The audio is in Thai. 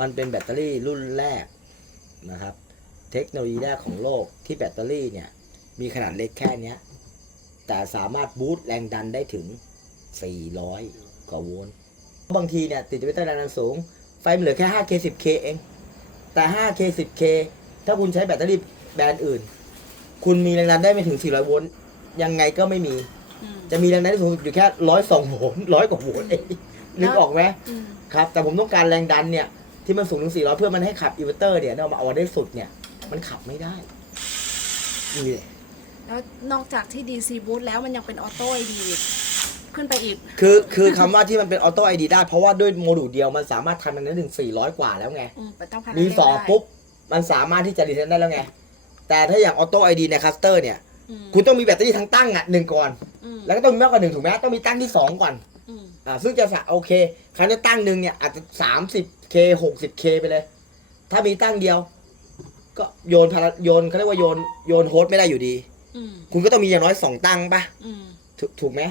มันเป็นแบตเตอรี่รุ่นแรกนะครับ เทคโนโลยีแรกของโลกที่แบตเตอรี่เนี่ย มีขนาดเล็กแค่เนี้ยแต่สามารถบูสต์แรงดันได้ถึง 400 กว่าโวลต์บางทีเนี่ย ติดอินเวอร์เตอร์แรงดันสูง ไฟมันเหลือแค่ 5K 10K เอง แต่ 5K 10K ถ้าคุณใช้แบตเตอรี่แบรนด์อื่น คุณมีแรงดันได้ไม่ถึง 400 โวลต์ยังไงก็ไม่มีอืมจะมีแรงดันที่สูงสุดอยู่แค่ร้อยสองโวลต์ร้อยกว่าโวลต์เองนึกออกไหมอืมครับ แต่ผมต้องการแรงดันเนี่ย ที่มันสูงถึง 400 เพื่อมันให้ขับอินเวอร์เตอร์เนี่ยเอามาเอาได้สุดเนี่ย มันขับไม่ได้นี่แล้วนอกจากที่ DC boost แล้วมันยังเป็นออโต้ไอดีขึ้นไปอีก คือคือคำว่าที่มันเป็นออโต้ไอดีได้ เพราะว่าด้วยโมดูลเดียวมันสามารถทำมันได้ถึง 400 กว่าแล้วไง อืมไปต้องพันมีสองได้ปุ๊บ มันสามารถที่จะรีเซ็ตได้แล้วไง แต่ถ้าอย่างออโต้ไอดีในคัสเตอร์เนี่ย อืมคุณต้องมีแบตเตอรี่ทั้งตั้งอะหนึ่งก่อน อืมแล้วก็ต้องมีมากกว่าหนึ่งถูกไหมต้องมีตั้งที่สองก่อน อืมอ่าซึ่งจะสะโอเคครั้งนี้ตั้งหนึ่งเนี่ยอาจจะสามสิบเคหกสิบเคไปเลย ถ้ามีตั้งเดียว ก็โยนพาราโยนเขาเรียกว่าโยนโยนโฮสต์ไม่ได้อยู่ดี อืม คุณก็ต้องมีอย่างน้อยสองตั้งปะอืม ถูกถูกไหม